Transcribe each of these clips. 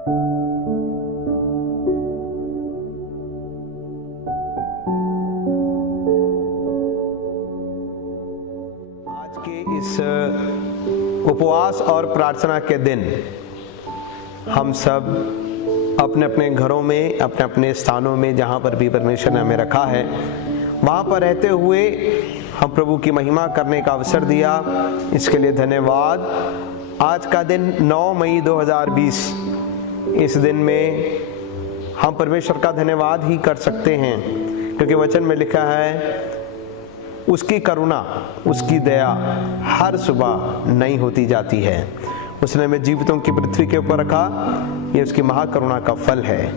आज के इस उपवास और प्रार्थना के दिन हम सब अपने अपने घरों में, अपने अपने स्थानों में, जहाँ पर भी परमेश्वर ने हमें रखा है, वहाँ पर रहते हुए हम प्रभु की महिमा करने का अवसर दिया। इसके लिए धन्यवाद। आज का दिन 9 मई 2020, इस दिन में हम परमेश्वर का धन्यवाद ही कर सकते हैं, क्योंकि वचन में लिखा है उसकी करुणा, उसकी दया हर सुबह नई होती जाती है। उसने हमें जीवितों की पृथ्वी के ऊपर रखा, ये उसकी महाकरुणा का फल है।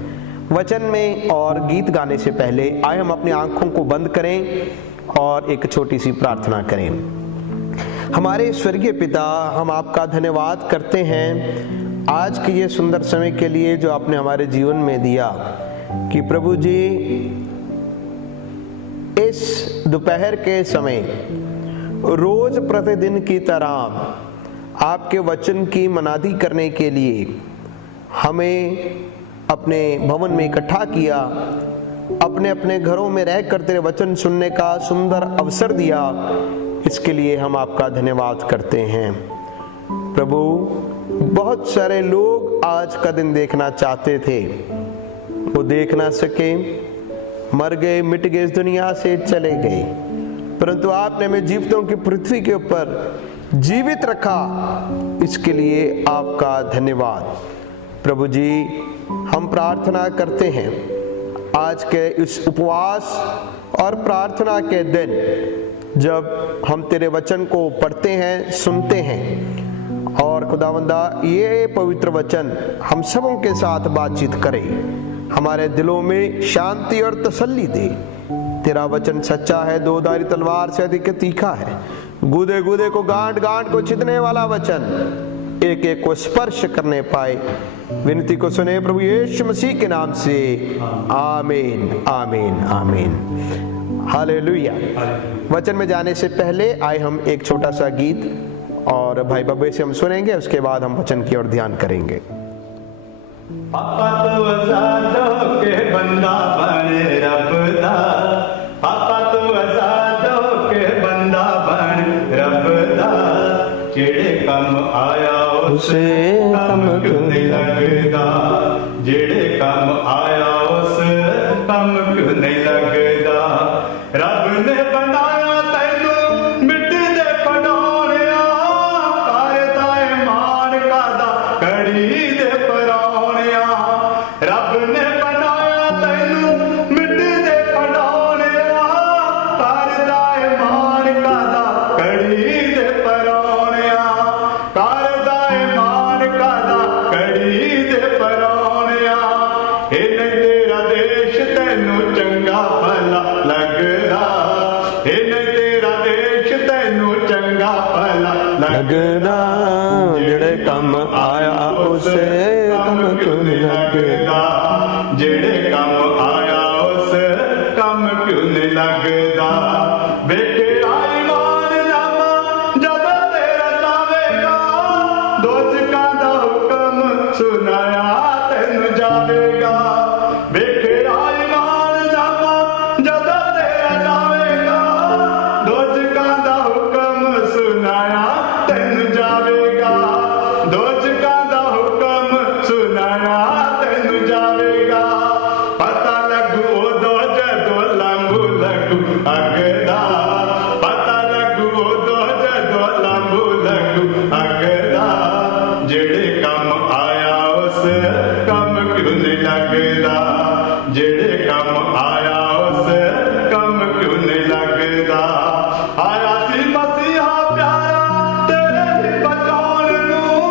वचन में और गीत गाने से पहले आए हम अपनी आंखों को बंद करें और एक छोटी सी प्रार्थना करें। हमारे स्वर्गीय पिता, हम आपका धन्यवाद करते हैं आज के ये सुंदर समय के लिए जो आपने हमारे जीवन में दिया, कि प्रभु जी इस दोपहर के समय रोज प्रतिदिन की तरह आपके वचन की मनादी करने के लिए हमें अपने भवन में इकट्ठा किया, अपने अपने घरों में रहकर तेरे वचन सुनने का सुंदर अवसर दिया। इसके लिए हम आपका धन्यवाद करते हैं। प्रभु, बहुत सारे लोग आज का दिन देखना चाहते थे, वो देख ना सके, मर गए, मिट गए, इस दुनिया से चले गए, परंतु आपने हमें जीवितों की पृथ्वी के ऊपर जीवित रखा। इसके लिए आपका धन्यवाद। प्रभु जी, हम प्रार्थना करते हैं आज के इस उपवास और प्रार्थना के दिन, जब हम तेरे वचन को पढ़ते हैं, सुनते हैं, और खुदावंदा ये पवित्र वचन हम सबों के साथ बातचीत करे, हमारे दिलों में शांति और तसल्ली दे। तेरा वचन सच्चा है, दो धारी तलवार से अधिक तीखा है, गूदे गूदे को गांठ गांठ को छिदने वाला वचन, एक एक को स्पर्श करने पाए। विनती को सुने प्रभु यीशु मसीह के नाम से, आमीन, आमीन, आमीन, हालेलुया। वचन में जाने से पहले आए हम एक छोटा सा गीत और भाई बब्बे से हम सुनेंगे, उसके बाद हम वचन की ओर ध्यान करेंगे। पापा तो आजादों के बंदा बने रबदा, पापा तो आजादों के बंदा बने रबदा, जेड़े कम आया उसे कम क्यों नहीं लगदा, जेड़े कम आया उसे कम क्यों नहीं लगदा। रब ने बनाया तैनू मिट्टी दे पड़ौनिया, करदा है मान कादा कड़ी दे परौनिया। रब ने बनाया तैनू मिट्टी दे पड़ौनिया, करदा है मान कादा कड़ी दे परौनिया, करदा है मान कादा कड़ी दे परौनिया। इन्हें तेरा देश तैनू चंगा भला लगदा, इन्हें तेरा देश तैनू चंगा भला लगदा, जेड़े कम आया उसे कम क्यों नहीं लगदा, जेड़े कम आया उसे कम क्यों नहीं लगदा। वेखे ईमान नामा जब तेरा जावेगा, दोजखां दा हुक्म सुनाया तैनू जावेगा। वेखे ईमान नामा जब तेरा जावेगा, दोजखां दा हुक्म सुनाया तैनू जावेगा, दोजखां दा हुक्म सुनाया तैनू जावेगा। पता लगू उदो जदो लंबू लगू अगदा, पता लगू उदो जदो लंबू लगू अगदा, जेड़े कम आया उस कम क्यों नहीं लगदा, जेड़े कम आया उस कम क्यों नहीं लगदा। आया सी मसीहा प्यारा तेरे ही बचाउण नूं,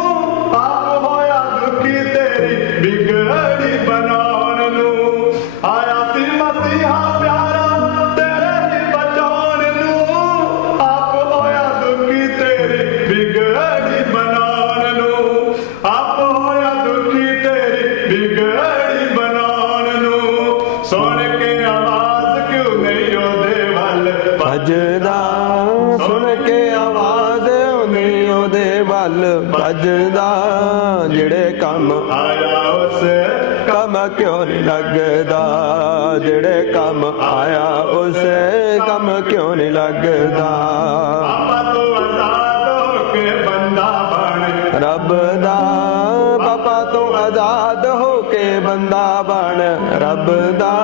आप होया दुखी तेरी बिगड़ी बनाउण नूं। आया सी मसीहा प्यारा तेरे ही बचाउण नूं, आप होया दुखी तेरी बिगड़ी बनाउण नूं, आप होया दुखी तेरी बिगड़ी बनाउण कम आया उस कम क्यों नहीं लगदा, जेड़े कम आया उस कम क्यों नहीं लगदा। पापा तो आजाद होके बंदा बन रब दा पापा तो आजाद होके बंदा बन रब दा,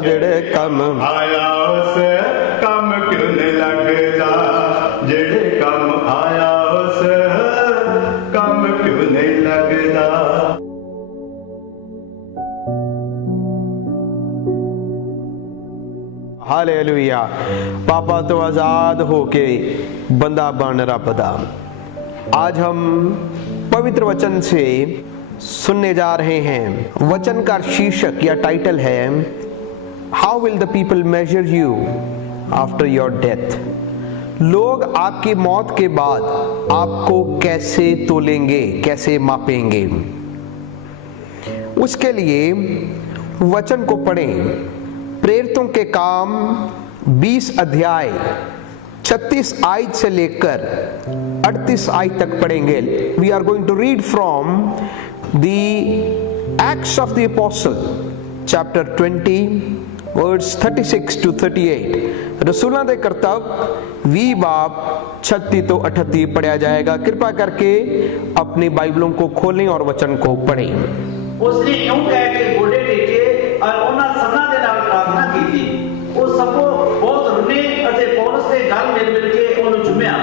जेड़े कम आया उस कम क्यों नहीं लगदा, जेड़े कम आया उस कम क्यों नहीं लगदा। हालेलुया। पापा तो आजाद होके बंदा बन रब दा। आज हम पवित्र वचन से सुनने जा रहे हैं। वचन का शीर्षक या टाइटल है how will the people measure you after your death. लोग आपकी मौत के बाद आपको कैसे तोलेंगे, कैसे मापेंगे। उसके लिए वचन को पढ़ें। प्रेरितों के काम 20 अध्याय 36 आयत से लेकर 38 आयत तक पढ़ेंगे। We are going to read from the Acts of the apostle chapter 20 verse 36 to 38। रसूलां दे करतब 20 बाब 36 तो 38 पढ़ा जाएगा। कृपा करके अपनी बाइबलों को खोलें और वचन को पढ़ें। उसने यूं कह के गोडे टेके और उन्हां सबना दे नाल प्रार्थना कीती। ਉਹ ਸਭੋ ਬਹੁਤ ਰੁਨੇ ਅਤੇ ਪੌਲਸ ਦੇ ਗਲ ਮਿਲ ਕੇ ਉਹਨੂੰ ਚੁੰਮਿਆ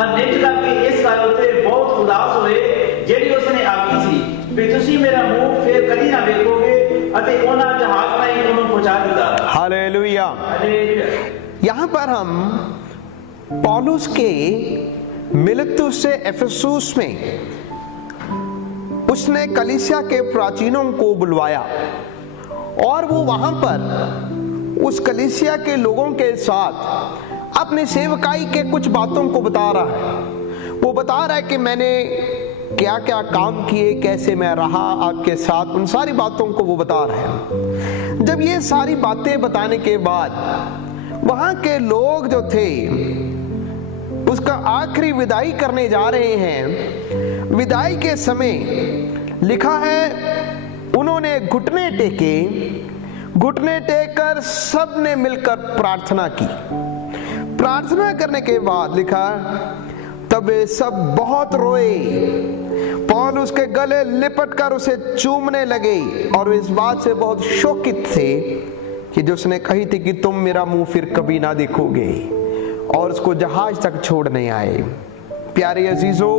ਔਰ ਨਿੱਜ ਕਰਕੇ ਇਸ ਗੱਲ ਉੱਤੇ ਬਹੁਤ ਉਦਾਸ ਹੋਏ ਜਿਹੜੀ ਉਸਨੇ ਆਖੀ ਸੀ ਵੀ ਤੁਸੀਂ ਮੇਰਾ ਮੂੰਹ ਫੇਰ ਕਦੀ ਨਾ ਵੇਖੋਗੇ ਅਤੇ ਉਹਨਾਂ ਜਹਾਜ਼ ਤਾਈਂ ਉਹਨੂੰ ਪਹੁੰਚਾ ਦਿੱਤਾ। हालेलुया। यहाँ पर हम पौलुस के मिलेतुस से एफेसुस में उसने कलीसिया के प्राचीनों को बुलवाया और वो वहां पर उस कलीसिया के लोगों के साथ अपनी सेवकाई के कुछ बातों को बता रहा है। वो बता रहा है कि मैंने क्या क्या काम किए, कैसे मैं रहा आपके साथ, उन सारी बातों को वो बता रहे हैं। जब ये सारी बातें बताने के बाद वहां के लोग जो थे उसका आखिरी विदाई करने जा रहे हैं। विदाई के समय लिखा है उन्होंने घुटने टेके, घुटने टेककर सबने मिलकर प्रार्थना की। प्रार्थना करने के बाद लिखा तब वे सब बहुत रोए, पौलुस उसके गले लिपट कर उसे चूमने लगे और इस बात से बहुत शोकित थे कि जो उसने कही थी कि तुम मेरा मुंह फिर कभी ना देखोगे, और उसको जहाज तक छोड़ने आए। प्यारे अजीजों,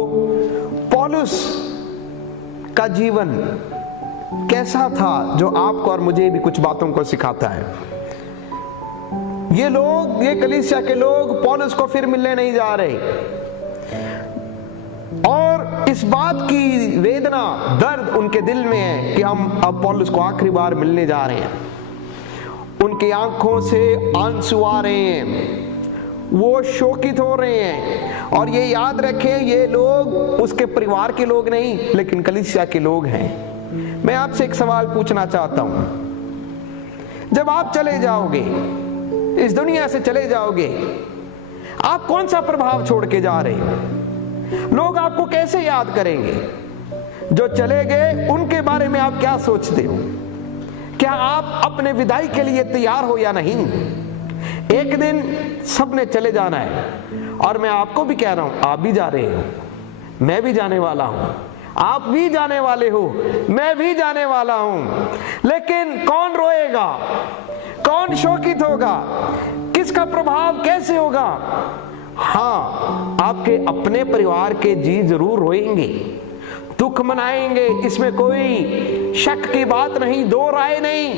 पौलुस का जीवन कैसा था जो आपको और मुझे भी कुछ बातों को सिखाता है। ये लोग, ये कलीसिया के लोग पौलुस को फिर मिलने नहीं जा रहे और इस बात की वेदना, दर्द उनके दिल में है कि हम अब पौलुस को आखिरी बार मिलने जा रहे हैं। उनकी आंखों से आंसू आ रहे हैं, वो शोकित हो रहे हैं। और ये याद रखें, ये लोग उसके परिवार के लोग नहीं लेकिन कलीसिया के लोग हैं। मैं आपसे एक सवाल पूछना चाहता हूं, जब आप चले जाओगे, इस दुनिया से चले जाओगे, आप कौन सा प्रभाव छोड़ के जा रहे हो? लोग आपको कैसे याद करेंगे? जो चले गए उनके बारे में आप क्या सोचते हो? क्या आप अपने विदाई के लिए तैयार हो या नहीं? एक दिन सबने चले जाना है और मैं आपको भी कह रहा हूं, आप भी जा रहे हो, मैं भी जाने वाला हूं, आप भी जाने वाले हो, मैं भी जाने वाला हूं। लेकिन कौन रोएगा, कौन शोकित होगा, किसका प्रभाव कैसे होगा? हाँ, आपके अपने परिवार के जी जरूर रोएंगे, दुख मनाएंगे, इसमें कोई शक की बात नहीं, दो राय नहीं,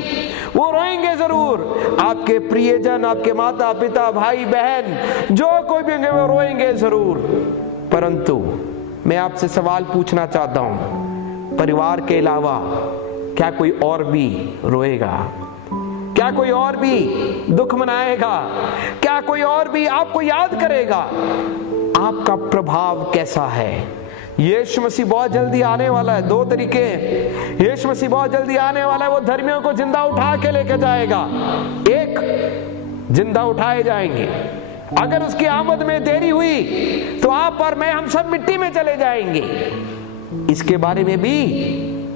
वो रोएंगे जरूर। आपके प्रियजन, आपके माता पिता, भाई बहन, जो कोई भी होंगे वो रोएंगे जरूर। परंतु मैं आपसे सवाल पूछना चाहता हूं, परिवार के अलावा क्या कोई और भी रोएगा? क्या कोई और भी दुख मनाएगा? क्या कोई और भी आपको याद करेगा? आपका प्रभाव कैसा है? यीशु मसीह बहुत जल्दी आने वाला है। दो तरीके हैं, यीशु मसीह बहुत जल्दी आने वाला है। वो धर्मियों को जिंदा उठा के लेकर जाएगा, एक जिंदा उठाए जाएंगे। अगर उसकी आमद में देरी हुई तो आप और मैं, हम सब मिट्टी में चले जाएंगे। इसके बारे में भी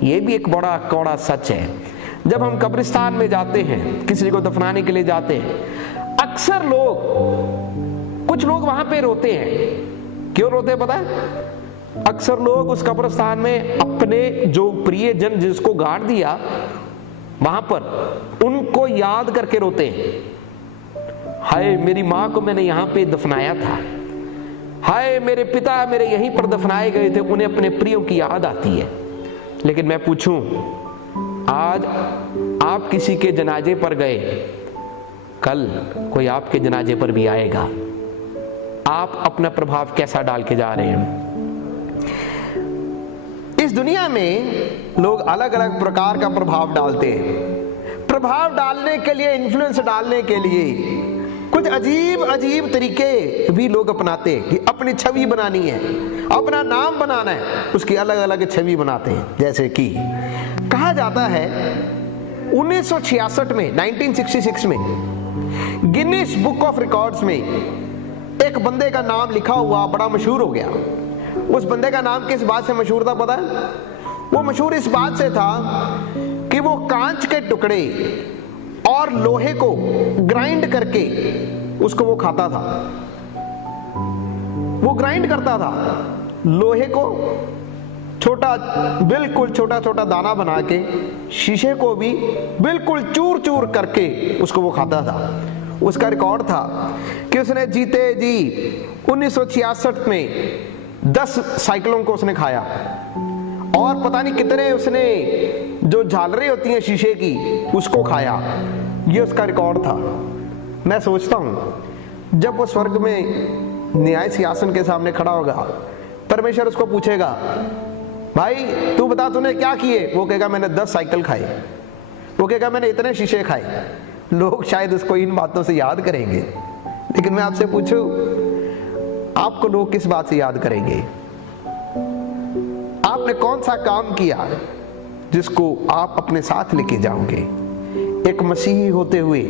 ये भी एक बड़ा कौड़ा सच है। जब हम कब्रिस्तान में जाते हैं, किसी को दफनाने के लिए जाते हैं, अक्सर कुछ लोग वहां पे रोते हैं। क्यों रोते हैं पता है? अक्सर लोग उस कब्रिस्तान में अपने जो प्रिय जन जिसको गाड़ दिया वहां पर, उनको याद करके रोते हैं। हाय मेरी माँ को मैंने यहाँ पे दफनाया था, हाय मेरे पिता मेरे यहीं पर दफनाए गए थे, उन्हें अपने प्रियों की याद आती है। लेकिन मैं पूछूं, आज आप किसी के जनाजे पर गए, कल कोई आपके जनाजे पर भी आएगा। आप अपना प्रभाव कैसा डाल के जा रहे हैं? इस दुनिया में लोग अलग अलग प्रकार का प्रभाव डालते हैं। प्रभाव डालने के लिए, इन्फ्लुएंस डालने के लिए कुछ अजीब अजीब तरीके भी लोग अपनाते हैं कि अपनी छवि बनानी है, अपना नाम बनाना है, उसकी अलग अलग छवि बनाते हैं। जैसे कि कहा जाता है 1966 में, 1966 में गिनीज बुक ऑफ रिकॉर्ड्स में एक बंदे का नाम लिखा हुआ बड़ा मशहूर हो गया। उस बंदे का नाम किस बात से मशहूर था पता है? वो मशहूर इस बात से था कि वो कांच के टुकड़े और लोहे को ग्राइंड करके उसको वो खाता था। वो ग्राइंड करता था लोहे को, छोटा बिल्कुल छोटा छोटा दाना बना के, शीशे को भी बिल्कुल चूर चूर करके उसको वो खाता था। उसका रिकॉर्ड था कि उसने जीते जी 1966 में 10 साइकिलों को उसने खाया, और पता नहीं कितने उसने जो झालरें होती हैं शीशे की उसको खाया। ये उसका रिकॉर्ड था। मैं सोचता हूं जब वो स्वर्ग में न्याय सिंहासन के सामने खड़ा होगा, परमेश्वर उसको पूछेगा, भाई तू बता तूने क्या किए? वो कहेगा मैंने 10 साइकिल खाए। वो कहेगा मैंने इतने शीशे खाए। लोग शायद उसको इन बातों से याद करेंगे। लेकिन मैं आपसे पूछूं, आपको लोग किस बात से याद करेंगे? आपने कौन सा काम किया जिसको आप अपने साथ लेके जाओगे? एक मसीही होते हुए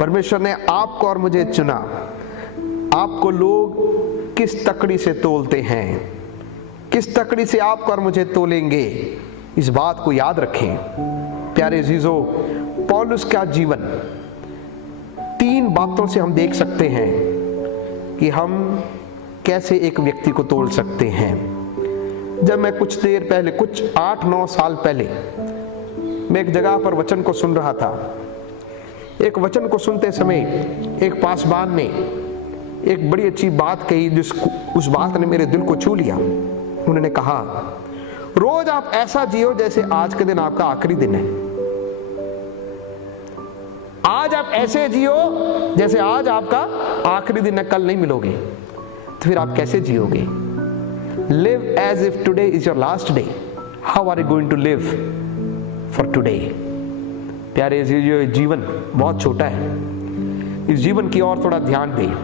परमेश्वर ने आपको और मुझे चुना। आपको लोग किस तकड़ी से तोलते हैं, किस तकड़ी से आपको और मुझे तोलेंगे, इस बात को याद रखें। प्यारे अजीजों, पौलुस का जीवन 3 बातों से हम देख सकते हैं कि हम कैसे एक व्यक्ति को तोल सकते हैं। जब मैं कुछ देर पहले, कुछ 8-9 साल पहले, मैं एक जगह पर वचन को सुन रहा था। एक वचन को सुनते समय एक पासवान ने एक बड़ी अच्छी बात कही, उस बात ने मेरे दिल को छू लिया। उन्होंने कहा, रोज आप ऐसा जियो जैसे आज के दिन आपका आखिरी दिन है। आज आप ऐसे जियो जैसे आज आपका आखिरी दिन है, कल नहीं मिलोगे। तो फिर आप कैसे जियोगे? Live as if today is your last day. How are you going to live for today? प्यारे, ये जीवन बहुत छोटा है। इस जीवन की ओर थोड़ा ध्यान दें।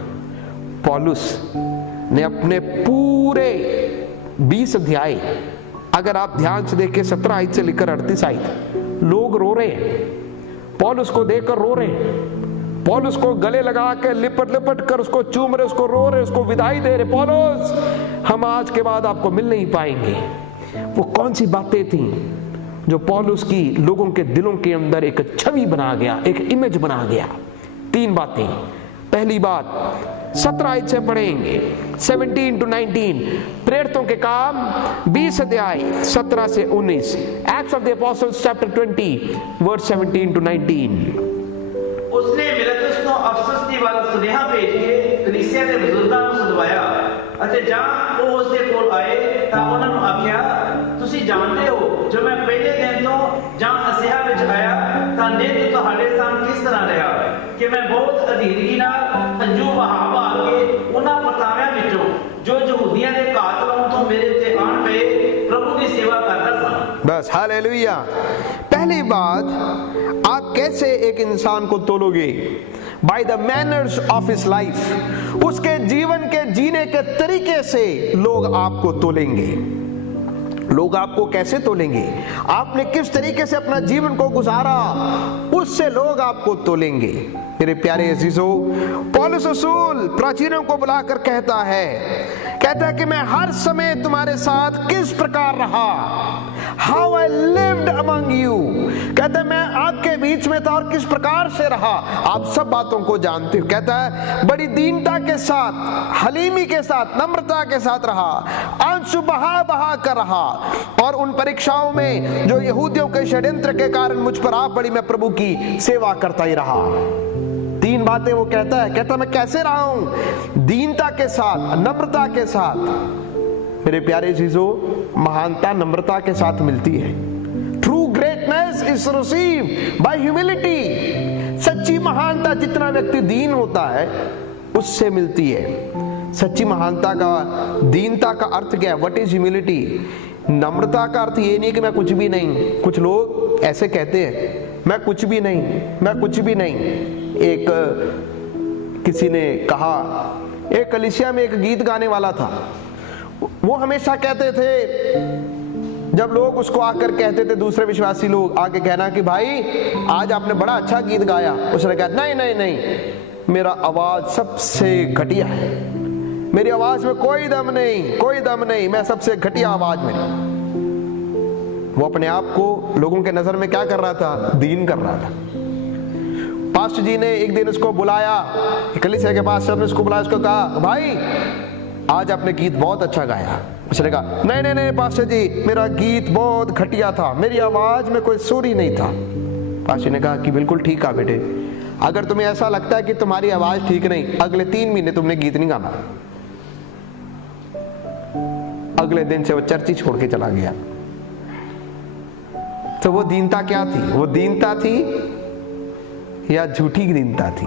पौलुस ने अपने पूरे 20 अध्याय, अगर आप ध्यान से देखें 17 आयत से लेकर 38 आयत, लोग रो रहे हैं, पौलुस को देखकर रो रहे हैं, पौलुस को गले लगा के लिपट लिपट कर उसको चूम रहे, उसको रो रहे, उसको विदाई दे रहे। पौलुस, हम आज के बाद आपको मिल नहीं पाएंगे। वो कौन सी बातें थी जो पौलुस की लोगों के दिलों के अंदर एक छवि बना गया, एक इमेज बना गया? 3 बातें। पहली बात 17 आयत से पढ़ेंगे, 17 to 19, प्रेरितों के काम 20 अध्याय 17 से 19, Acts of the apostles chapter 20 verse 17 to 19। उसने मिलतुस ਨੂੰ ਅਫਸਸ ਦੀ ਵੱਲ ਸੁਨੇਹਾ ਭੇਜ ਕੇ ਕਲੀਸਿਆ ਦੇ ਬਜ਼ੁਰਗਾਂ ਨੂੰ ਸਦਵਾਇਆ ਅਤੇ ਜਾਂ ਉਹ ਉਸ ਦੇ ਕੋਲ ਆਏ ਤਾਂ ਉਹਨਾਂ ਨੂੰ ਆਖਿਆ, ਤੁਸੀਂ ਜਾਣਦੇ ਹੋ ਜੋ ਮੈਂ ਪਹਿਲੇ ਦਿਨ ਤੋਂ ਜਾਂ ਅਸਿਹਾ ਵਿੱਚ ਆਇਆ ਤਾਂ ਨਿਤ ਤੁਹਾਡੇ ਸਾਹਮਣੇ ਕਿਸ ਤਰ੍ਹਾਂ ਰਿਹਾ ਕਿ ਮੈਂ ਬਹੁਤ ਅਧੀਰਗੀ ਨਾਲ ਹੰਝੂ ਵਹਾ ਕੇ ਉਹਨਾਂ ਪਰਤਾਵਿਆਂ ਵਿੱਚੋਂ ਜੋ ਯਹੂਦੀਆਂ ਦੇ ਘਾਤ ਲਾਉਣ ਤੋਂ ਮੇਰੇ ਉੱਤੇ ਆਣ ਪਏ प्रभु की सेवा करता था। बस हालेलुया। पहली बात, आप कैसे एक इंसान को तोलोगे? By the manners of his life. उसके जीवन के जीने के तरीके से लोग आपको तोलेंगे। लोग आपको कैसे तोलेंगे? आपने किस तरीके से अपना जीवन को गुजारा, उससे लोग आपको तोलेंगे। मेरे प्यारे अजीजों, पौलुस रसूल प्राचीनों को बुलाकर कहता है कहता है कि मैं हर समय तुम्हारे साथ किस प्रकार रहा, how I lived among you. कहता है मैं आपके बीच में था और किस प्रकार से रहा, आप सब बातों को जानते हो। कहता है बड़ी दीनता के साथ, हलीमी के साथ, नम्रता के साथ रहा, आंसू बहा बहा कर रहा, और उन परीक्षाओं में जो यहूदियों के षड्यंत्र के कारण मुझ पर आ पड़ी, मैं प्रभु की सेवा करता ही रहा। 3 बातें वो कहता है। कहता मैं कैसे रहा हूं, दीनता के साथ, नम्रता के साथ। मेरे प्यारे चीजों, महानता नम्रता के साथ मिलती है। True greatness is received by humility. सच्ची महानता जितना व्यक्ति दीन होता है उससे मिलती है। सच्ची महानता का, दीनता का अर्थ क्या है? What is humility? नम्रता का अर्थ ये नहीं कि मैं कुछ भी नहीं। कुछ लोग ऐसे कहते हैं, मैं कुछ भी नहीं, मैं कुछ भी नहीं। एक किसी ने कहा, एक कलीसिया में एक गीत गाने वाला था, वो हमेशा कहते थे, जब लोग उसको आकर कहते थे, दूसरे विश्वासी लोग आके कहना कि भाई आज आपने बड़ा अच्छा गीत गाया, उसने कहा नहीं नहीं नहीं, मेरा आवाज सबसे घटिया है, मेरी आवाज में कोई दम नहीं, कोई दम नहीं, मैं सबसे घटिया आवाज मेरी। वो अपने आप को लोगों के नजर में क्या कर रहा था? दीन कर रहा था। पास्टर जी ने एक दिन उसको बुलाया, कलीसिया के पास ने उसको बुलाया, उसको कहा भाई आज आपने गीत बहुत अच्छा गाया। उसने कहा नहीं नहीं नहीं पास्टर जी, मेरा गीत बहुत घटिया था, मेरी आवाज में कोई सुर ही नहीं था। पास्टर ने कहा कि बिल्कुल ठीक है बेटे, अगर तुम्हें ऐसा लगता है कि तुम्हारी आवाज ठीक नहीं, अगले 3 महीने तुमने गीत नहीं गाना। अगले दिन से वो चर्च ही छोड़ के चला गया। तो वो दीनता क्या थी? वो दीनता थी या झूठी दीनता थी?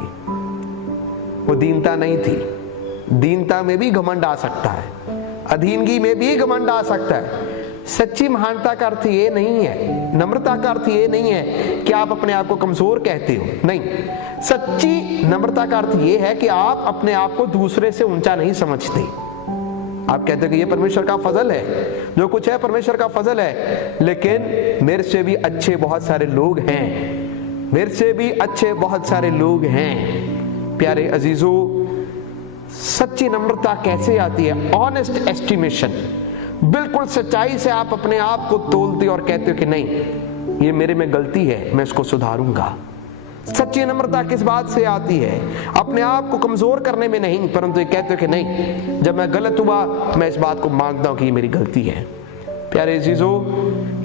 वो दीनता नहीं थी। दीनता में भी घमंड आ सकता है, अधीनगी में भी घमंड आ सकता है। सच्ची महानता का अर्थ ये नहीं है, नम्रता का अर्थ ये नहीं है कि आप अपने आप को कमजोर कहते हो, नहीं। सच्ची नम्रता का अर्थ ये है कि आप अपने आप को दूसरे से ऊंचा नहीं समझते। आप कहते हो कि ये परमेश्वर का फजल है, जो कुछ है परमेश्वर का फजल है, लेकिन मेरे से भी अच्छे बहुत सारे लोग हैं, मेरे से भी अच्छे बहुत सारे लोग हैं। प्यारे अजीजों, सच्ची नम्रता कैसे आती है? ऑनेस्ट एस्टिमेशन, बिल्कुल सच्चाई से आप अपने आप को तोलते और कहते हो कि नहीं, ये मेरे में गलती है, मैं इसको सुधारूंगा। सच्ची नम्रता किस बात से आती है? अपने आप को कमजोर करने में नहीं, परंतु ये कहते हो कि नहीं, जब मैं गलत हुआ मैं इस बात को मानता हूं कि ये मेरी गलती है। प्यारे अजीजों,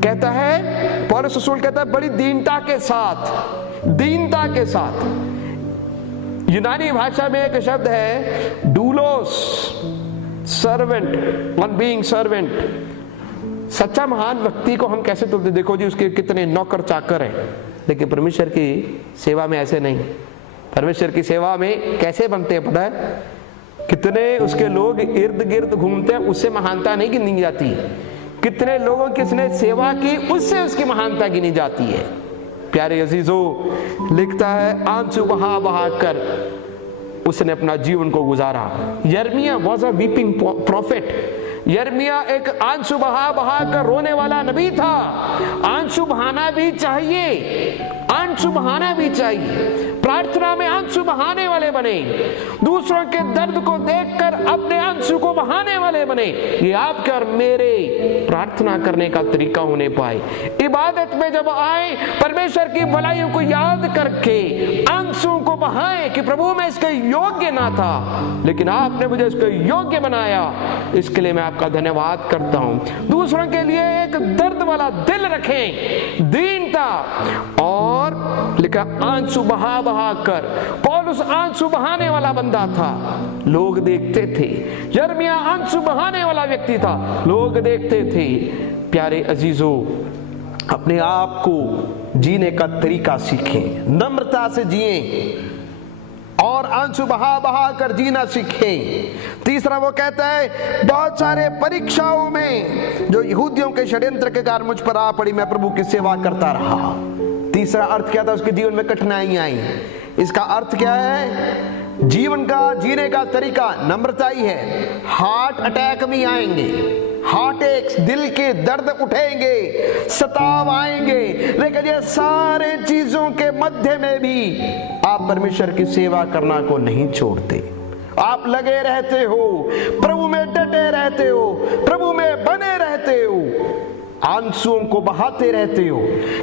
कहता है पौलुस रसूल, कहता है बड़ी दीनता के साथ, दीनता के साथ। यूनानी भाषा में एक शब्द है डूलोस, सर्वेंट, वन बीइंग सर्वेंट। सच्चा महान व्यक्ति को हम कैसे तोलते? देखो जी, उसके कितने नौकर चाकर हैं, लेकिन परमेश्वर की सेवा में ऐसे नहीं। परमेश्वर की सेवा में कैसे बनते हैं पता है? कितने उसके लोग इर्द गिर्द घूमते हैं, उससे महानता नहीं गिनी जाती। कितने लोगों की उसने सेवा की, उससे उसकी महानता गिनी जाती है। प्यारे अजीजों, लिखता है आंसू बहा बहा कर उसने अपना जीवन को गुजारा। यिर्मयाह वाज अ वीपिंग प्रॉफिट। यिर्मयाह एक आंसू बहा बहा कर रोने वाला नबी था। आंसू बहाना भी चाहिए, आंसू बहाना भी चाहिए। प्रार्थना में आंसू बहाने वाले बने, दूसरों के दर्द को देखकर अपने आंसू को बहाने वाले बने। ये आपके और मेरे प्रार्थना करने का तरीका होने पाए। इबादत में जब आए, परमेश्वर की भलाइयों को याद करके आंसुओं को बहाए कि प्रभु मैं इसके योग्य ना था, लेकिन आपने मुझे इसके योग्य बनाया, इसके लिए मैं आपका धन्यवाद करता हूं। दूसरों के लिए एक दर्द वाला दिल रखें, दीनता। और लिखा आंसू बहा बहा कर। पौलुस आंसू बहाने वाला बंदा था, लोग देखते थे। यिर्मयाह आंसू बहाने वाला व्यक्ति था, लोग देखते थे। प्यारे अजीजों, अपने आप को जीने का तरीका सीखें, नम्रता से जिएं और आंसू बहा बहा कर जीना सीखें। तीसरा वो कहता है बहुत सारे परीक्षाओं में जो यहूदियों के षड्यंत्र के कारण मुझ पर आ पड़ी, मैं प्रभु की सेवा करता रहा। तीसरा अर्थ क्या था? उसके जीवन में कठिनाइयां आई। इसका अर्थ क्या है? जीवन का जीने का तरीका नम्रता ही है। हार्ट अटैक भी आएंगे, हार्ट अटैक, दिल के दर्द उठेंगे, सताव आएंगे, लेकिन ये सारे चीजों के मध्य में भी आप परमेश्वर की सेवा करना को नहीं छोड़ते। आप लगे रहते हो, प्रभु में डटे रहते हो, प्रभु में बने रहते हो, आंसुओं को बहाते रहते हो,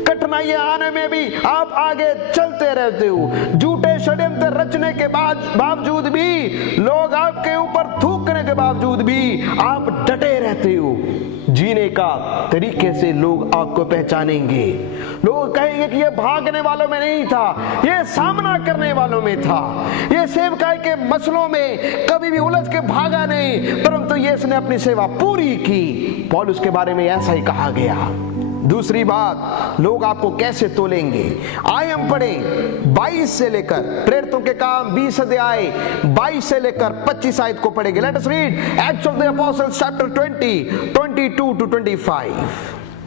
कठिनाइयां आने में भी आप आगे चलते रहते हो, झूठे षड्यंत्र रचने के बावजूद भी, लोग आपके ऊपर थूकने के बावजूद भी आप डटे रहते हो, जीने का तरीके से लोग आपको पहचानेंगे। लोग कहेंगे कि ये भागने वालों में नहीं था, ये सामना करने वालों में था, ये सेवकाई के मसलों में कभी भी उलझ के भागा नहीं, परंतु ये इसने अपनी सेवा पूरी की। पौलुस के बारे में ऐसा ही कहा गया। दूसरी बात, लोग आपको कैसे तोलेंगे? आइए हम पढ़ें 22 से लेकर, प्रेरितों के काम 20 अध्याय 22 से लेकर 25 आयत को पढ़ेंगे। Let us read acts of the apostles chapter 20 22 to 25।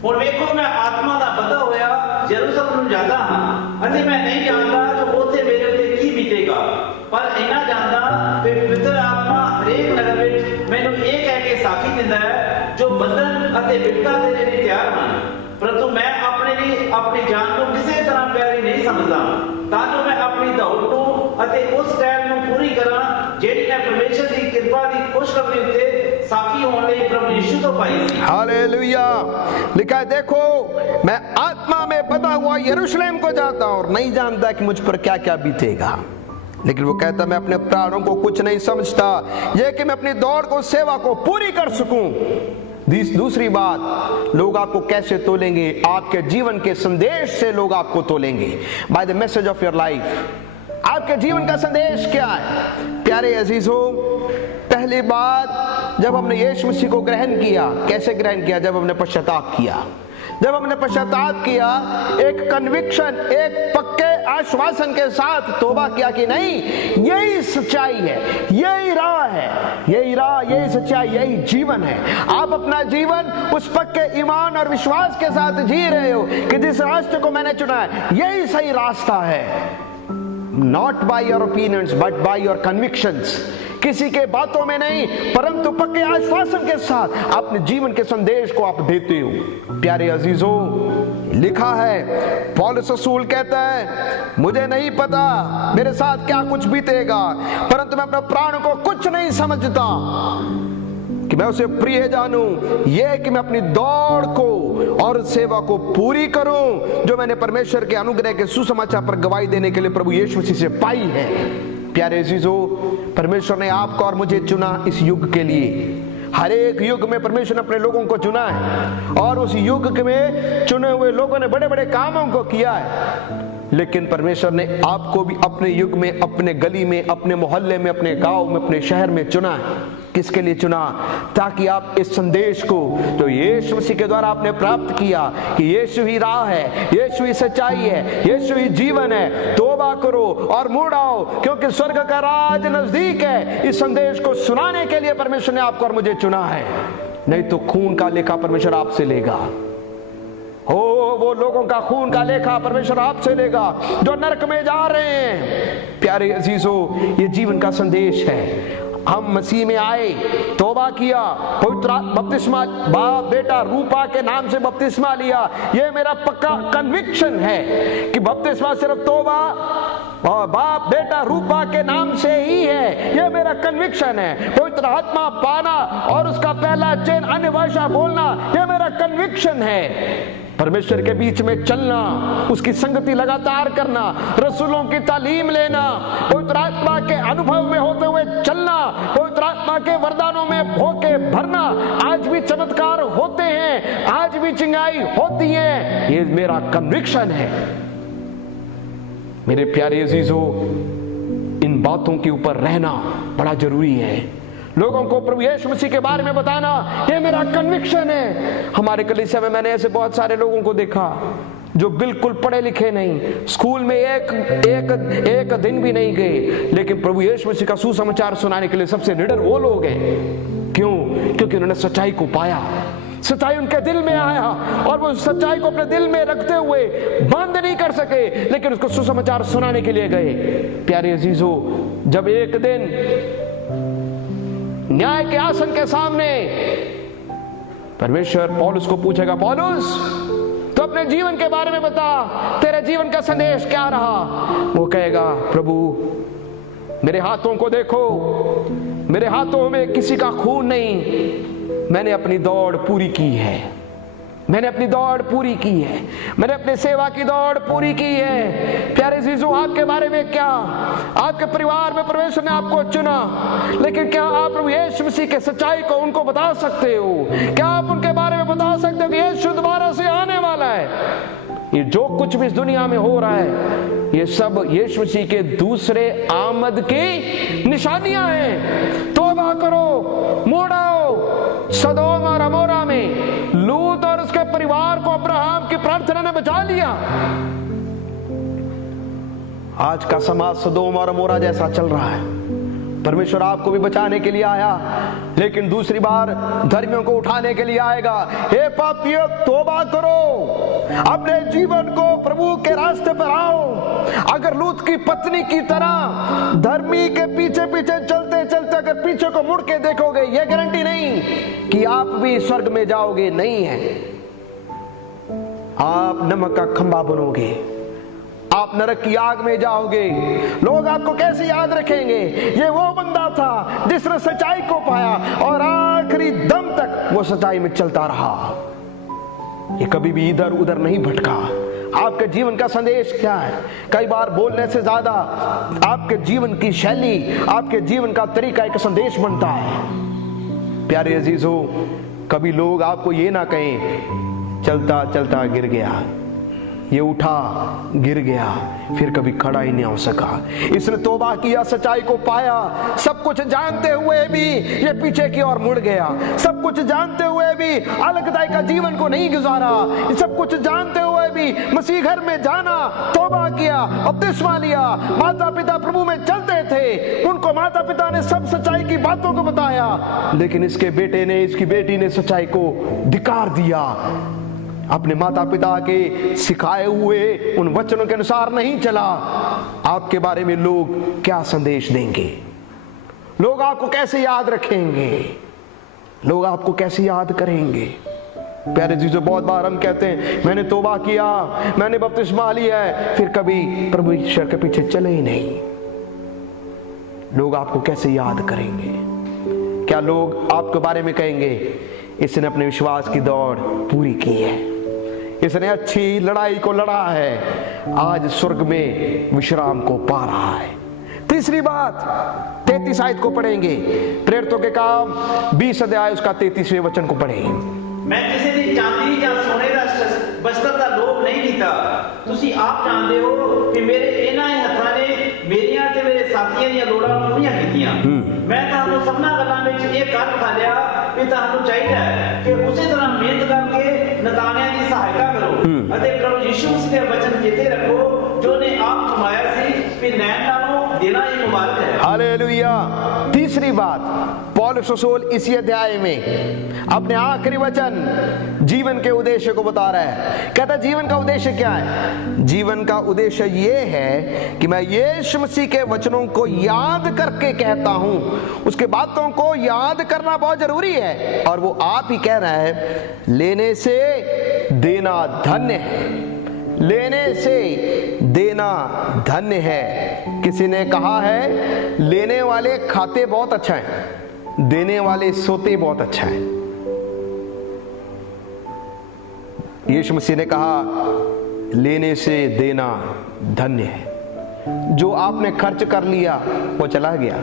और देखो मैं आत्मा ਦਾ ਬਧਾ ਹੋਇਆ ਯਰੂਸ਼ਲਮ ਨੂੰ ਜਾਂਦਾ ਹਾਂ ਅਤੇ ਮੈਂ ਨਹੀਂ ਜਾਣਦਾ ਜੋ ਉੱਥੇ ਮੇਰੇ ਉੱਤੇ ਕੀ ਬੀਤੇਗਾ, ਪਰ ਇਹਨਾਂ ਜਾਣਦਾ ਕਿ ਪਵਿੱਤਰ ਆਤਮਾ ਹਰੇਕ ਨਗਰ ਵਿੱਚ ਮੈਨੂੰ ਇਹ ਕਹਿ ਕੇ ਸਾਖੀ ਦਿੰਦਾ ਹੈ ਜੋ ਬੰਧਨ ਅਤੇ ਵਿਪਤਾ ਦੇ ਲਈ ਤਿਆਰ ਹਨ, परंतु मैं अपने लिए अपनी जान को किसी तरह प्यारी नहीं समझता, ताकि मैं अपनी दौड़ को ਅਤੇ ਉਸ ਟਾਈਮ ਨੂੰ ਪੂਰੀ ਕਰਾਂ ਜਿਹੜੀ ਮੈਂ ਪਰਮੇਸ਼ਰ ਦੀ ਕਿਰਪਾ ਦੀ ਖੁਸ਼ਖਬਰੀ ਉੱਤੇ ਸਾਖੀ ਹੋਣ ਲਈ ਪ੍ਰਭੂ ਯਿਸੂ ਤੋਂ ਪਾਈ ਸੀ। हालेलुया। लिखा है, देखो मैं आत्मा में बंधा हुआ यरूशलेम को जाता हूं और नहीं जानता कि मुझ पर क्या क्या बीतेगा, लेकिन वो कहता मैं अपने प्राणों को कुछ नहीं समझता, यह कि मैं अपनी दौड़ को, सेवा को पूरी कर सकूं। दूसरी बात, लोग आपको कैसे तोलेंगे? आपके जीवन के संदेश से लोग आपको तोलेंगे, by the message of your life. आपके जीवन का संदेश क्या है? प्यारे अजीजों, पहली बात, जब हमने यीशु मसीह को ग्रहण किया, कैसे ग्रहण किया? जब हमने पश्चाताप किया। जब हमने पश्चाताप किया, एक कन्विक्शन, एक पक्के आश्वासन के साथ तौबा किया कि नहीं, यही सच्चाई है, यही राह है, यही राह, यही सच्चाई, यही जीवन है। आप अपना जीवन उस पक्के ईमान और विश्वास के साथ जी रहे हो कि जिस रास्ते को मैंने चुना है यही सही रास्ता है। Not by your opinions but by your convictions. किसी के बातों में नहीं, परंतु पक्के आश्वासन के साथ अपने जीवन के संदेश को आप देते हो। प्यारे अजीजों, लिखा है, पौलुस रसूल कहता है, मुझे नहीं पता मेरे साथ क्या कुछ बीतेगा, परंतु मैं अपने प्राण को कुछ नहीं समझता कि मैं उसे प्रिय जानूं, यह कि मैं अपनी दौड़ को और सेवा को पूरी करूं जो मैंने परमेश्वर के अनुग्रह के सुसमाचार पर गवाही देने के लिए प्रभु यीशु मसीह से पाई है। प्यारे अजीजों, परमेश्वर ने आपको और मुझे चुना इस युग के लिए। हर एक युग में परमेश्वर ने अपने लोगों को चुना है और उस युग में चुने हुए लोगों ने बड़े बड़े कामों को किया है, लेकिन परमेश्वर ने आपको भी अपने युग में, अपने गली में, अपने मोहल्ले में, अपने गांव में, अपने शहर में चुना है। किसके लिए चुना? ताकि आप इस संदेश को जो यीशु मसीह के द्वारा आपने प्राप्त किया कि यीशु ही राह है, यीशु ही सच्चाई है, यीशु ही जीवन है, तौबा करो और मुड़ आओ क्योंकि स्वर्ग का राज नजदीक है। इस संदेश को सुनाने के लिए परमेश्वर ने आपको और मुझे चुना है, नहीं तो खून का लेखा परमेश्वर आपसे लेगा। वो लोगों का खून का लेखा परमेश्वर आपसे लेगा जो नरक में जा रहे हैं। प्यारे अजीजों, ये जीवन का संदेश है। हम मसीह में आए, तौबा किया, पवित्र बपतिस्मा, बाप बेटा रूपा के नाम से बपतिस्मा लिया। ये मेरा पक्का कन्विक्शन है कि बपतिस्मा सिर्फ तौबा और बाप बेटा रूपा के नाम से ही है। ये मेरा कन्विक्शन है। पवित्र आत्मा पाना और उसका पहला चैन अन्य भाषा बोलना, ये मेरा कन्विक्शन है। परमेश्वर के बीच में चलना, उसकी संगति लगातार करना, रसूलों की तालीम लेना, पवित्र आत्मा के अनुभव में होते हुए चलना, पवित्र आत्मा के वरदानों में होके भरना। आज भी चमत्कार होते हैं, आज भी चिंगाई होती है, ये मेरा कन्विक्शन है। मेरे प्यारे अजीजों, इन बातों के ऊपर रहना बड़ा जरूरी है। लोगों को प्रभु यीशु मसीह के बारे में बताना, ये मेरा कन्विक्शन है। हमारे कलीसिया में मैंने ऐसे बहुत सारे लोगों को देखा जो बिल्कुल पढ़े लिखे नहीं, स्कूल में एक दिन भी नहीं गए, लेकिन प्रभु यीशु मसीह का सुसमाचार सुनाने के लिए सबसे निडर वो लोग हैं। क्यों? क्योंकि उन्होंने सच्चाई को पाया, सच्चाई उनके दिल में आया और वो सच्चाई को अपने दिल में रखते हुए बंद नहीं कर सके, लेकिन उसको सुसमाचार सुनाने के लिए गए। प्यारे अजीजों, जब एक दिन न्याय के आसन के सामने परमेश्वर पौलुस को पूछेगा, पौलुस तो अपने जीवन के बारे में बता, तेरे जीवन का संदेश क्या रहा? वो कहेगा, प्रभु मेरे हाथों को देखो, मेरे हाथों में किसी का खून नहीं, मैंने अपनी दौड़ पूरी की है, मैंने अपनी दौड़ पूरी की है, मैंने अपनी सेवा की दौड़ पूरी की है। प्यारे अजीजों, आपके बारे में क्या, आपके परिवार में परमेश्वर ने आपको चुना, लेकिन क्या आप प्रभु यीशु मसीह के सच्चाई को उनको बता सकते हो? क्या आप उनके बारे में बता सकते हो कि यीशु दोबारा से आने वाला है? ये जो कुछ भी इस दुनिया में हो रहा है, ये सब यीशु मसीह के दूसरे आमद की निशानियां हैं। तौबा करो, मोड़ आओ। सदोम और अमोरा में लूत और उसके परिवार को अब्राहम की प्रार्थना ने बचा लिया। आज का समाज सदोम और अमोरा जैसा चल रहा है। परमेश्वर आपको भी बचाने के लिए आया, लेकिन दूसरी बार धर्मियों को उठाने के लिए आएगा। हे पापियों, तौबा करो, अपने जीवन को प्रभु के रास्ते पर आओ। अगर लूत की पत्नी की तरह धर्मी के पीछे पीछे चलते चलते अगर पीछे को मुड़ के देखोगे, यह गारंटी नहीं कि आप भी स्वर्ग में जाओगे, नहीं है। आप नमक का खंभा बनोगे, आप नरक की आग में जाओगे। लोग आपको कैसे याद रखेंगे? ये वो बंदा था जिसने सच्चाई को पाया और आखिरी दम तक वो सच्चाई में चलता रहा, ये कभी भी इधर उधर नहीं भटका। आपके जीवन का संदेश क्या है? कई बार बोलने से ज्यादा आपके जीवन की शैली, आपके जीवन का तरीका एक संदेश बनता है। प्यारे अजीजों, कभी लोग आपको ये ना कहें चलता चलता गिर गया, ये उठा गिर गया, फिर कभी खड़ा ही नहीं हो सका। इसने तौबा किया, सच्चाई को पाया, सब कुछ जानते हुए भी ये पीछे की ओर मुड़ गया, सब कुछ जानते हुए भी अलगदाई का जीवन को नहीं गुजारा, सब कुछ जानते हुए भी मसीह घर में जाना, तौबा किया, बपतिस्मा लिया, माता पिता प्रभु में चलते थे, उनको माता पिता ने सब सच्चाई की बातों को बताया, लेकिन इसके बेटे ने, इसकी बेटी ने सच्चाई को धिक्कार दिया, अपने माता पिता के सिखाए हुए उन वचनों के अनुसार नहीं चला। आपके बारे में लोग क्या संदेश देंगे? लोग आपको कैसे याद रखेंगे? लोग आपको कैसे याद करेंगे? प्यारे जीजो, बहुत बार हम कहते हैं मैंने तौबा किया, मैंने बपतिस्मा लिया है, फिर कभी प्रभु ईश्वर के पीछे चले ही नहीं। लोग आपको कैसे याद करेंगे? क्या लोग आपके बारे में कहेंगे इसने अपने विश्वास की दौड़ पूरी की है, इसने अच्छी लड़ाई को लड़ा है, आज स्वर्ग में विश्राम को पा रहा है। तीसरी बात, 33 आयत को पढ़ेंगे, प्रेरितों के काम 20 अध्याय उसका 33वें वचन को पढ़ेंगे। मैं किसी दी चांदी या सोने का वस्त्र का लोभ नहीं कीता। तुसी आप जानते हो कि मेरे इन्हां ही हत्थां ने मेरियां ते मेरे साथियां ਦੀਆਂ ਲੋੜਾਂ ਪੂਰੀਆਂ ਕੀਤੀਆਂ। मैं ਤੁਹਾਨੂੰ ਸਭਨਾਂ ਗੱਲਾਂ ਵਿੱਚ ਇਹ ਕਰ ਖਾ ਲਿਆ ਕਿ ਤੁਹਾਨੂੰ ਚਾਹੀਦਾ ਹੈ ਕਿ ਉਸੇ ਤਰ੍ਹਾਂ ਮਿਹਨਤ ਕਰਕੇ ਨਤਾਨਿਆਂ ਦੀ ਸਹਾਇਤਾ ਕਰੋ ਅਤੇ ਪ੍ਰਭੂ ਯਿਸੂ ਮਸੀਹ ਦੇ ਵਚਨ ਚੇਤੇ ਰੱਖੋ ਜੋ ਨੇ ਆਪ ਕਮਾਇਆ ਸੀ ਕਿ नैन नालों देना ही मुबारक है। हालेलुया। तीसरी बात, पौलुस रसूल इसी अध्याय में अपने आखिरी वचन जीवन के उद्देश्य को बता रहा है। कहता है जीवन का उद्देश्य क्या है? जीवन का उद्देश्य ये है कि मैं यीशु मसीह के वचनों को याद करके कहता हूं। उसके बातों को याद करना बहुत जरूरी है, और वो आप ही कह रहा है लेने से देना धन्य है, लेने से देना धन्य है। किसी ने कहा है लेने वाले खाते बहुत अच्छा है, देने वाले सोते बहुत अच्छा है। यीशु मसीह ने कहा लेने से देना धन्य है। जो आपने खर्च कर लिया वो चला गया,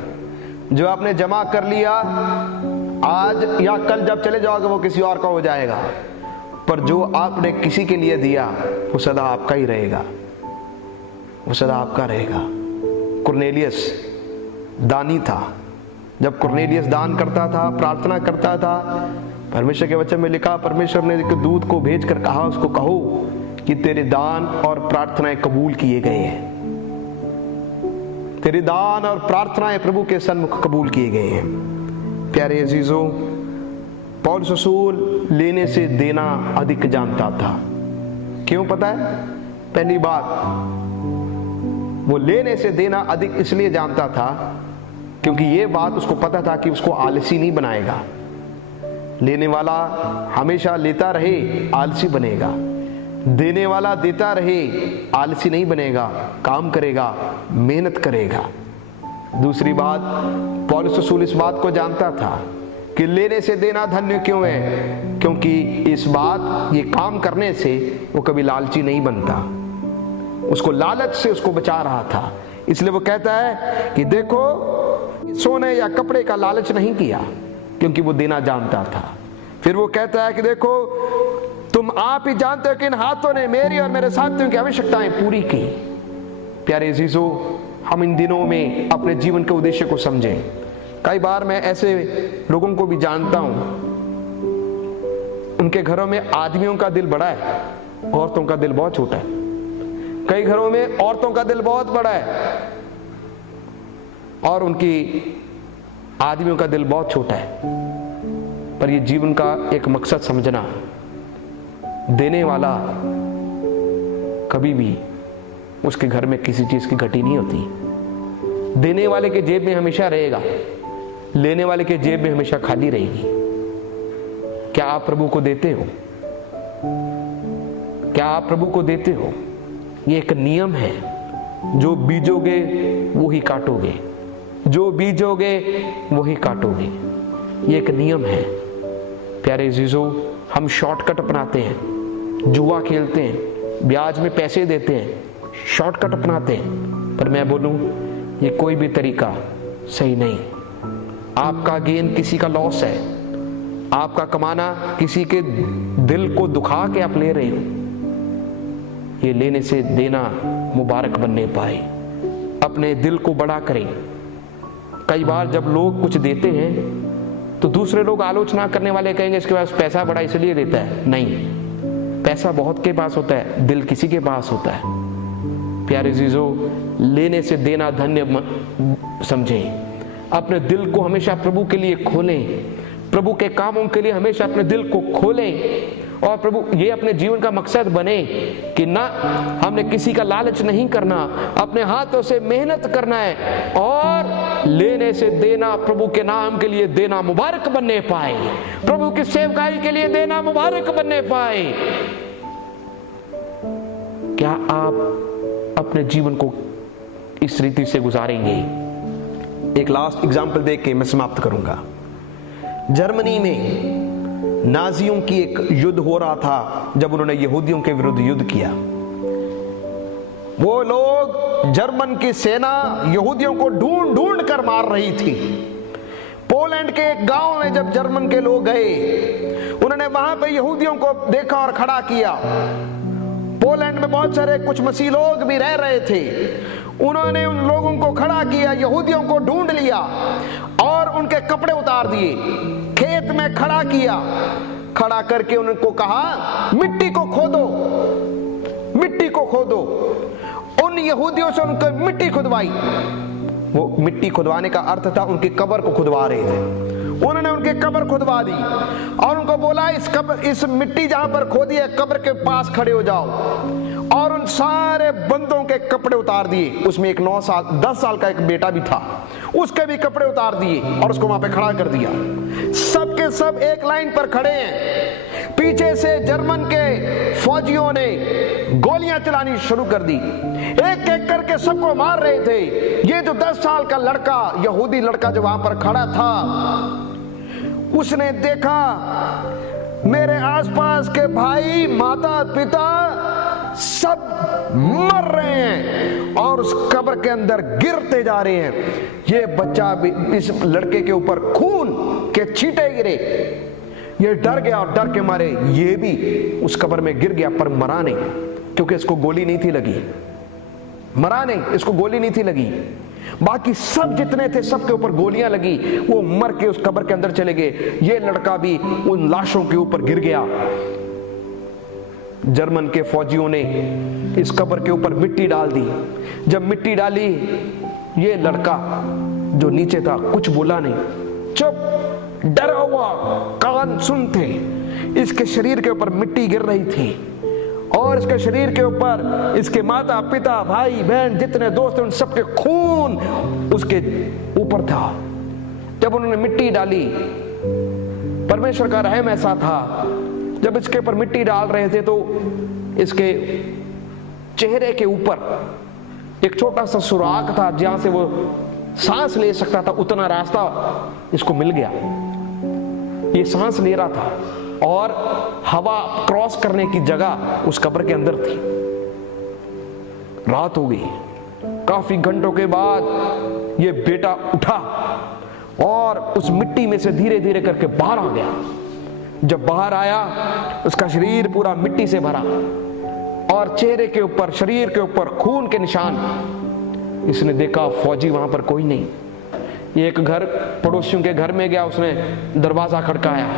जो आपने जमा कर लिया आज या कल जब चले जाओगे वो किसी और का हो जाएगा, पर जो आपने किसी के लिए दिया वो सदा आपका ही रहेगा, वो सदा आपका रहेगा। कुरनेलियस दानी था। जब कुरनेलियस दान करता था, प्रार्थना करता था, परमेश्वर के वचन में लिखा परमेश्वर ने एक दूत को भेजकर कहा उसको कहो कि तेरे दान और प्रार्थनाएं कबूल किए गए हैं, तेरे दान और प्रार्थनाएं प्रभु के सन्मुख कबूल किए गए हैं। प्यारे अजीजों, पौलुस रसूल लेने से देना अधिक जानता था। क्यों पता है? पहली बात, वो लेने से देना अधिक इसलिए जानता था क्योंकि ये बात उसको पता था कि उसको आलसी नहीं बनाएगा। लेने वाला हमेशा लेता रहे आलसी बनेगा, देने वाला देता रहे आलसी नहीं बनेगा, काम करेगा, मेहनत करेगा। दूसरी बात, पौलुस रसूल इस बात को जानता था कि लेने से देना धन्य क्यों है, क्योंकि इस बात, ये काम करने से वो कभी लालची नहीं बनता। उसको लालच से उसको बचा रहा था। इसलिए वो कहता है कि देखो, सोने या कपड़े का लालच नहीं किया, क्योंकि वो देना जानता था। फिर वो कहता है कि देखो, तुम आप ही जानते हो कि इन हाथों ने मेरी और मेरे साथियों की आवश्यकताएं पूरी की। प्यारे अजीजों, हम इन दिनों में अपने जीवन के उद्देश्य को समझें। कई बार मैं ऐसे लोगों को भी जानता हूं, उनके घरों में आदमियों का दिल बड़ा है, औरतों का दिल बहुत छोटा है। कई घरों में औरतों का दिल बहुत बड़ा है और उनकी आदमियों का दिल बहुत छोटा है। पर ये जीवन का एक मकसद समझना, देने वाला कभी भी उसके घर में किसी चीज की घटी नहीं होती। देने वाले के जेब में हमेशा रहेगा, लेने वाले के जेब में हमेशा खाली रहेगी। क्या आप प्रभु को देते हो? क्या आप प्रभु को देते हो? ये एक नियम है, जो बीजोगे वो ही काटोगे, जो बीजोगे वो ही काटोगे। ये एक नियम है। प्यारे अजीजों, हम शॉर्टकट अपनाते हैं, जुआ खेलते हैं, ब्याज में पैसे देते हैं, शॉर्टकट अपनाते हैं। पर मैं बोलूं, ये कोई भी तरीका सही नहीं। आपका गेन किसी का लॉस है, आपका कमाना किसी के दिल को दुखा के आप ले रहे हो। ये लेने से देना मुबारक बनने पाए। अपने दिल को बड़ा करें। कई बार जब लोग कुछ देते हैं तो दूसरे लोग आलोचना करने वाले कहेंगे इसके पास पैसा बड़ा इसलिए देता है। नहीं, पैसा बहुत के पास होता है, दिल किसी के पास होता है। प्यारे अजीजों, लेने से देना धन्य समझें। अपने दिल को हमेशा प्रभु के लिए खोलें, प्रभु के कामों के लिए हमेशा अपने दिल को खोलें। और प्रभु, ये अपने जीवन का मकसद बने कि ना हमने किसी का लालच नहीं करना, अपने हाथों से मेहनत करना है और लेने से देना प्रभु के नाम के लिए देना मुबारक बनने पाए, प्रभु की सेवकाई के लिए देना मुबारक बनने पाए। क्या आप अपने जीवन को इस रीति से गुजारेंगे? एक लास्ट एग्जाम्पल देख के मैं समाप्त करूंगा। जर्मनी में नाजियों की एक युद्ध हो रहा था, जब उन्होंने यहूदियों के विरुद्ध युद्ध किया। वो लोग, जर्मन की सेना यहूदियों को ढूंढ ढूंढ कर मार रही थी। पोलैंड के एक गांव में जब जर्मन के लोग गए, उन्होंने वहां पे यहूदियों को देखा और खड़ा किया। पोलैंड में बहुत सारे कुछ मसीह लोग भी रह रहे थे। उन्होंने उन लोगों को खड़ा किया, यहूदियों को ढूंढ लिया और उनके कपड़े उतार दिए, खेत में खड़ा किया। खड़ा करके उनको कहा, मिट्टी को खोदो, मिट्टी को खोदो। उन यहूदियों से उनको मिट्टी खुदवाई। वो मिट्टी खुदवाने का अर्थ था उनकी कब्र को खुदवा रहे थे। उन्होंने उनकी कब्र खुदवा दी और उनको बोला, इस मिट्टी जहां पर खोदी है, कब्र के पास खड़े हो जाओ। और उन सारे बंदों के कपड़े उतार दिए। उसमें एक 10 साल का एक बेटा भी था, उसके भी कपड़े उतार दिए और उसको वहां पे खड़ा कर दिया। सबके सब एक लाइन पर खड़े हैं। पीछे से जर्मन के फौजियों ने गोलियां चलानी शुरू कर दी, एक एक करके सबको मार रहे थे। ये जो 10 साल का लड़का, यहूदी लड़का जो वहां पर खड़ा था, उसने देखा मेरे आसपास के भाई, माता पिता सब मर रहे हैं और उस कब्र के अंदर गिरते जा रहे हैं। ये बच्चा भी, इस लड़के के ऊपर खून के छींटे गिरे। ये डर गया और डर के मारे ये भी उस कब्र में गिर गया, पर मरा नहीं, क्योंकि इसको गोली नहीं थी लगी। मरा नहीं, इसको गोली नहीं थी लगी। बाकी सब जितने थे सबके ऊपर गोलियां लगी, वो मर के उस कब्र के अंदर चले गए। ये लड़का भी उन लाशों के ऊपर गिर गया। जर्मन के फौजियों ने इस कब्र के ऊपर मिट्टी डाल दी। जब मिट्टी डाली, ये लड़का जो नीचे था कुछ बोला नहीं, चुप, डरा हुआ, कान सुनते। इसके शरीर के ऊपर मिट्टी गिर रही थी और इसके शरीर के ऊपर इसके माता पिता, भाई बहन, जितने दोस्त थे, उन सबके खून उसके ऊपर था। जब उन्होंने मिट्टी डाली, परमेश्वर का रहम ऐसा था, जब इसके ऊपर मिट्टी डाल रहे थे तो इसके चेहरे के ऊपर एक छोटा सा सुराख था, जहां से वो सांस ले सकता था उतना रास्ता इसको मिल गया। ये सांस ले रहा था और हवा क्रॉस करने की जगह उस कब्र के अंदर थी। रात हो गई। काफी घंटों के बाद ये बेटा उठा और उस मिट्टी में से धीरे धीरे करके बाहर आ गया। जब बाहर आया, उसका शरीर पूरा मिट्टी से भरा और चेहरे के ऊपर, शरीर के ऊपर खून के निशान। इसने देखा फौजी वहां पर कोई नहीं। ये एक घर, पड़ोसियों के घर में गया, उसने दरवाजा खड़काया।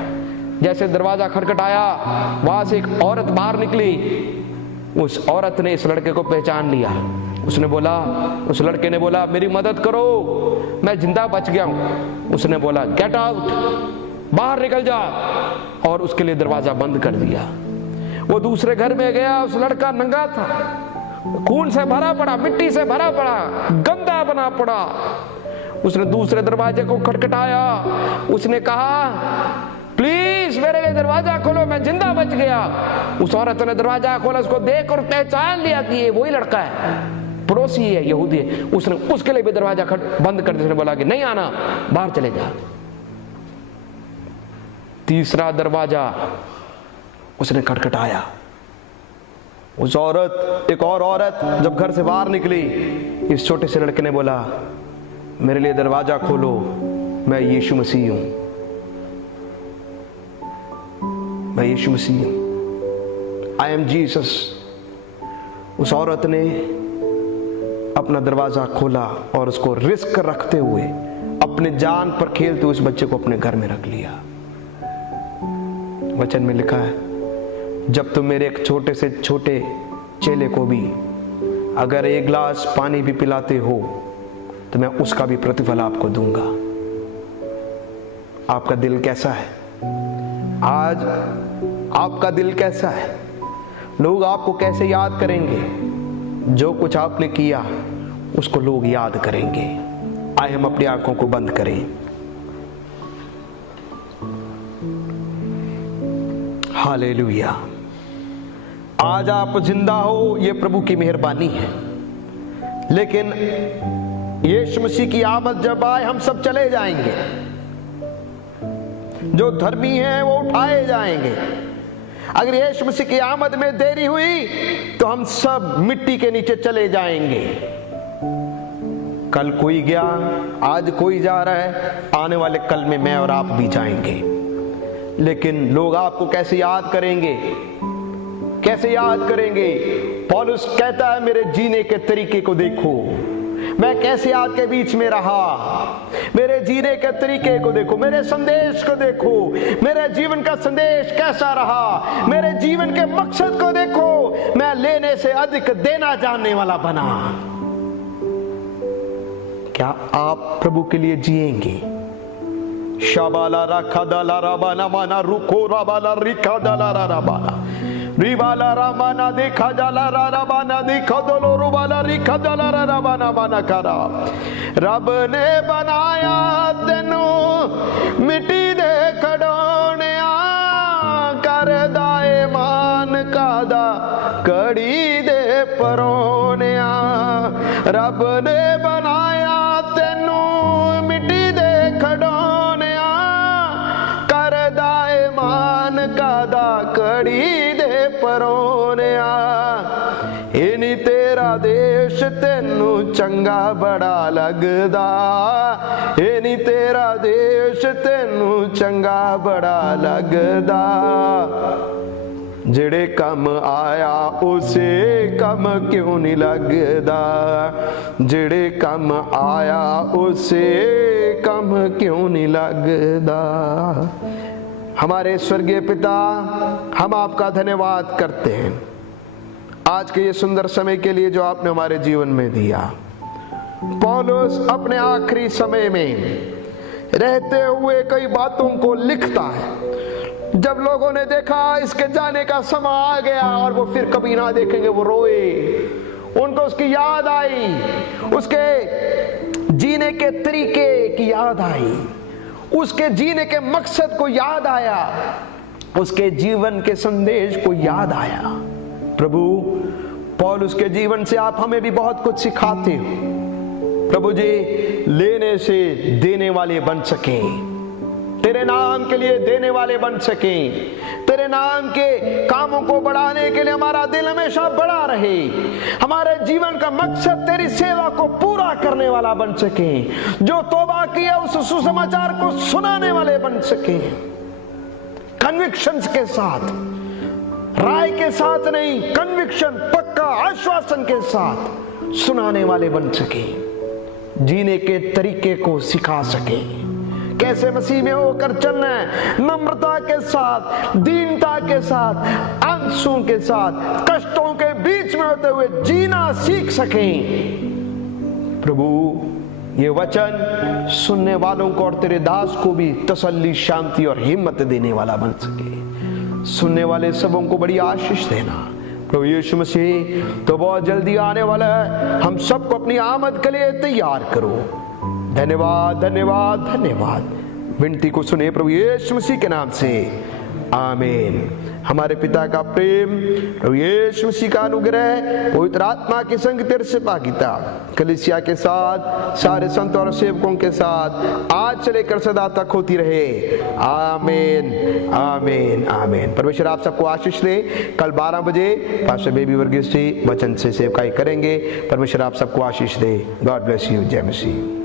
जैसे दरवाजा खटखटाया, वहां से एक औरत बाहर निकली। उस औरत ने इस लड़के को पहचान लिया। उसने बोला, उस लड़के ने बोला, मेरी मदद करो, मैं जिंदा बच गया हूं। उसने बोला, गेट आउट, बाहर निकल जा, और उसके लिए दरवाजा बंद कर दिया। वो दूसरे घर में गया। उस लड़का नंगा था, खून से भरा पड़ा, मिट्टी से भरा पड़ा, गंदा बना पड़ा। उसने दूसरे दरवाजे को खटखटाया। उसने कहा, प्लीज मेरे लिए दरवाजा खोलो, मैं जिंदा बच गया। उस औरत ने दरवाजा खोला, उसको देख और पहचान लिया कि ये वही लड़का है, पड़ोसी है, यहूदी है। उसने उसके लिए भी दरवाजा बंद कर दिया। उसने बोला कि नहीं आना, बाहर चले जा। तीसरा दरवाजा उसने खटखटाया। उस औरत, एक और औरत जब घर से बाहर निकली, इस छोटे से लड़के ने बोला, मेरे लिए दरवाजा खोलो, मैं यीशु मसीह हूं, मैं यीशु मसीह हूं, आई एम जीसस। उस औरत ने अपना दरवाजा खोला और उसको रिस्क रखते हुए, अपने जान पर खेलते हुए उस बच्चे को अपने घर में रख लिया। वचन में लिखा है, जब तुम मेरे एक छोटे से छोटे चेले को भी अगर एक गिलास पानी भी पिलाते हो तो मैं उसका भी प्रतिफल आपको दूंगा। आपका दिल कैसा है आज? आपका दिल कैसा है? लोग आपको कैसे याद करेंगे? जो कुछ आपने किया उसको लोग याद करेंगे। आइए हम अपनी आंखों को बंद करें। हालेलुया। आज आप जिंदा हो, ये प्रभु की मेहरबानी है। लेकिन यीशु मसीह की आमद जब आए, हम सब चले जाएंगे। जो धर्मी हैं वो उठाए जाएंगे। अगर यीशु मसीह की आमद में देरी हुई तो हम सब मिट्टी के नीचे चले जाएंगे। कल कोई गया, आज कोई जा रहा है, आने वाले कल में मैं और आप भी जाएंगे। लेकिन लोग आपको कैसे याद करेंगे? कैसे याद करेंगे? पौलुस कहता है, मेरे जीने के तरीके को देखो, मैं कैसे आपके बीच में रहा। मेरे जीने के तरीके को देखो, मेरे संदेश को देखो, मेरे जीवन का संदेश कैसा रहा। मेरे जीवन के मकसद को देखो, मैं लेने से अधिक देना जानने वाला बना। क्या आप प्रभु के लिए जिएंगे? शाबाला रखा दला राबाना माना रुको राबाला रिखा दला राबाना रिबाला रामाना देखा जाला राबाना देखा दलो रुबाला रिखा दला राबाना माना करा। रब ने बनाया तेनू मिट्टी दे खड़ोने कर दाए मान कादा कड़ी दे परोने। रब ने बनाया तेनू मिट्टी दे खड़ोने कर दाए मान कादा कड़ी दे परोने। इनी तेरा देश तेनू चंगा बड़ा लगदा, इनी तेरा देश तेनू चंगा बड़ा लगदा। जेड़े कम आया उसे कम क्यों नहीं लगदा, जेड़े कम आया उसे कम क्यों नहीं लगदा। हमारे स्वर्गीय पिता, हम आपका धन्यवाद करते हैं आज के ये सुंदर समय के लिए जो आपने हमारे जीवन में दिया। पौलुस अपने आखिरी समय में रहते हुए कई बातों को लिखता है। जब लोगों ने देखा इसके जाने का समय आ गया और वो फिर कभी ना देखेंगे, वो रोए। उनको उसकी याद आई, उसके जीने के तरीके की याद आई, उसके जीने के मकसद को याद आया, उसके जीवन के संदेश को याद आया। प्रभु, पौलुस के जीवन से आप हमें भी बहुत कुछ सिखाते हो। प्रभु जी लेने से देने वाले बन सकें, तेरे नाम के लिए देने वाले बन सकें, तेरे नाम के कामों को बढ़ाने के लिए हमारा दिल हमेशा बड़ा रहे, हमारे जीवन का मकसद तेरी सेवा को पूरा करने वाला बन सके, जो तौबा किया उस सुसमाचार को सुनाने वाले बन सके, कन्विक्शंस के साथ, राय के साथ नहीं, कन्विक्शन पक्का आश्वासन के साथ सुनाने वाले बन सके, जीने के तरीके को सिखा सके, कैसे मसीह में होकर चलना है, नम्रता के साथ, दीनता के साथ, आंसू के साथ, कष्टों के बीच में होते हुए जीना सीख सकें। प्रभु ये वचन सुनने वालों को और तेरे दास को भी तसल्ली, शांति और हिम्मत देने वाला बन सके। सुनने वाले सबों को बड़ी आशीष देना। प्रभु यीशु मसीह तो बहुत जल्दी आने वाला है, हम सबको अपनी आमद के लिए तैयार करो। धन्यवाद धन्यवाद धन्यवाद। विनती को सुने प्रभु यीशु मसीह के नाम से, आमीन। हमारे पिता का प्रेम, प्रभु यीशु मसीह का अनुग्रह, पवित्र आत्मा की संगति और सहभागिता कलीसिया के साथ, सारे संतों और सेवकों के साथ आज से लेकर सदा तक होती रहे। आमीन आमीन आमीन। परमेश्वर आप सबको आशीष दे। कल 12 बजे पास्टर बेबी वर्गीस जी वचन से सेवकाई करेंगे। परमेश्वर आप सबको आशीष दे। God bless you. जय मसीह।